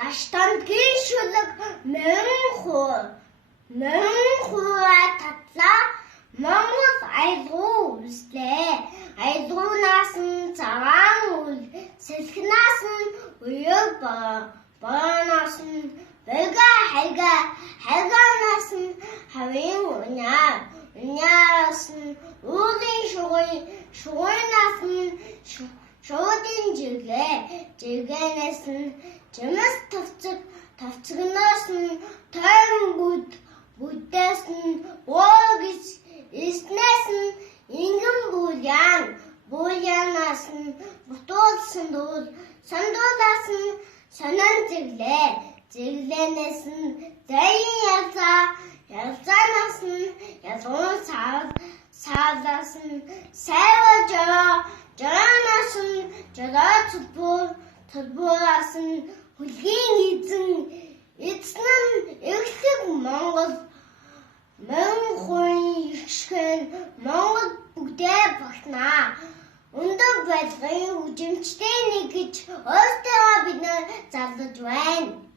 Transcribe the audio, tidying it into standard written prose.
Даштамдгийн шүлэг мөн хууа татлаа Монгол аялгау үзлээ. Аялгуунаас нь цагаан үл, сэлхнаас нь уяг бооноос нь хайгаанаас нь хавийн уняараас нь уулын шугуйнаас нь шуудын жиргэнээс нь жимс тавцагнаас нь тойрон бүдээс нь уог эснээс нь ингэн бууянаас нь бутуул сандуулаас нь сонон зэглэнээс нь зайн ялзаанаас нь ялгуун саалаас нь сайва жороноос нь жороо цулбуураас нь хөлгийн эзэн нь эглэг Монгол мөн хуйн ихшхэн Монгол бүгдээ багтнаа. Өндөр байдлын хүчимжтэй нэг гэж өөртөө бид нар зарлаж байна.